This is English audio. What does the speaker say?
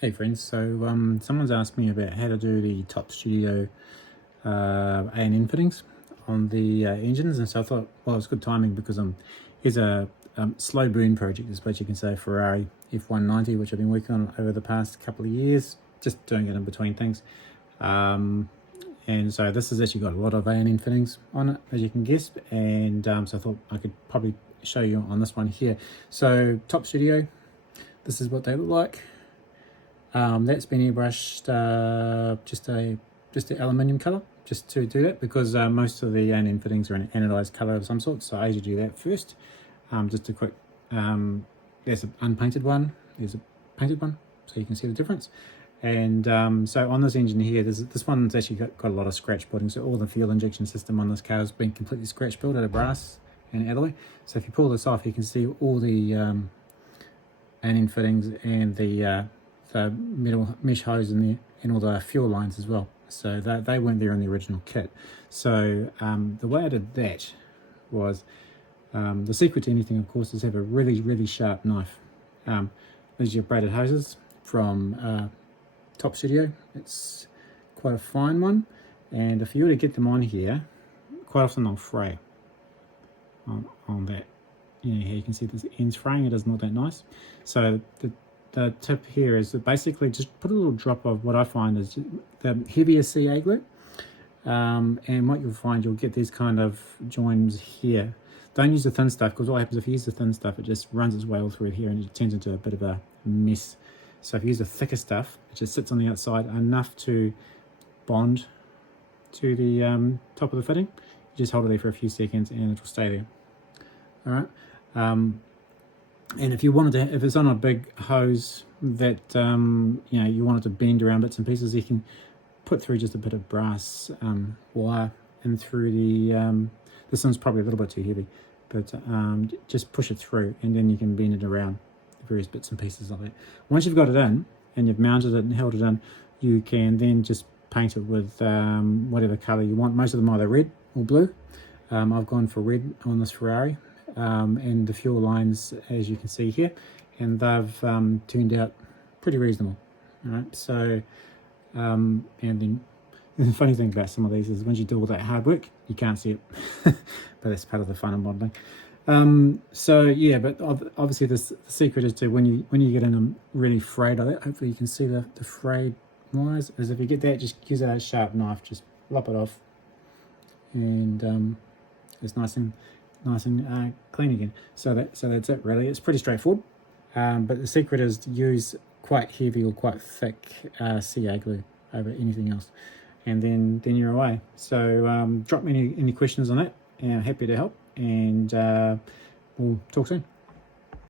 Hey friends, so someone's asked me about how to do the Top Studio A&N fittings on the engines, and so I thought, well, it's good timing because here's a slow burn project, is what you can say, Ferrari F190, which I've been working on over the past couple of years, just doing it in between things. And so this has actually got a lot of A&N fittings on it, as you can guess, and so I thought I could probably show you on this one here. So Top Studio, this is what they look like. That's been airbrushed just a aluminium colour, just to do that, because most of the A&N fittings are an anodized colour of some sort, so I usually do that first. Just a quick, there's an unpainted one, there's a painted one, so you can see the difference. And so on this engine here, this one's actually got a lot of scratch building, so all the fuel injection system on this car has been completely scratch built out of brass and alloy. So if you pull this off, you can see all the A&N fittings and the metal mesh hose in there, and all the fuel lines as well. So they weren't there in the original kit. So the way I did that was, the secret to anything, of course, is have a really sharp knife. These are your braided hoses from Top Studio. It's quite a fine one, and if you were to get them on here, quite often they'll fray on that. Here you can see this end's fraying. It doesn't look that nice. So the tip here is to basically just put a little drop of what I find is the heavier CA glue, and what you'll find, you'll get these kind of joins here. Don't use the thin stuff, because what happens if you use the thin stuff, it just runs its way all through here and it turns into a bit of a mess. So if you use the thicker stuff, it just sits on the outside enough to bond to the top of the fitting. You just hold it there for a few seconds and it will stay there. All right. And if you wanted to, if it's on a big hose that you want it to bend around bits and pieces, you can put through just a bit of brass wire and through the. This one's probably a little bit too heavy, but just push it through, and then you can bend it around various bits and pieces like that. Once you've got it in and you've mounted it and held it in, you can then just paint it with whatever colour you want. Most of them are either red or blue. I've gone for red on this Ferrari. And the fuel lines, as you can see here, and they've turned out pretty reasonable. All right, so and then the funny thing about some of these is once you do all that hard work, you can't see it, but that's part of the fun of modelling. So yeah, but obviously the secret is to when you get in them really frayed like that, hopefully you can see the frayed wires, is if you get that, just use a sharp knife, just lop it off, and it's nice and clean again. So that's it really. It's pretty straightforward, but the secret is to use quite heavy or quite thick CA glue over anything else, and then you're away. So drop me any questions on that, and I'm happy to help, and we'll talk soon.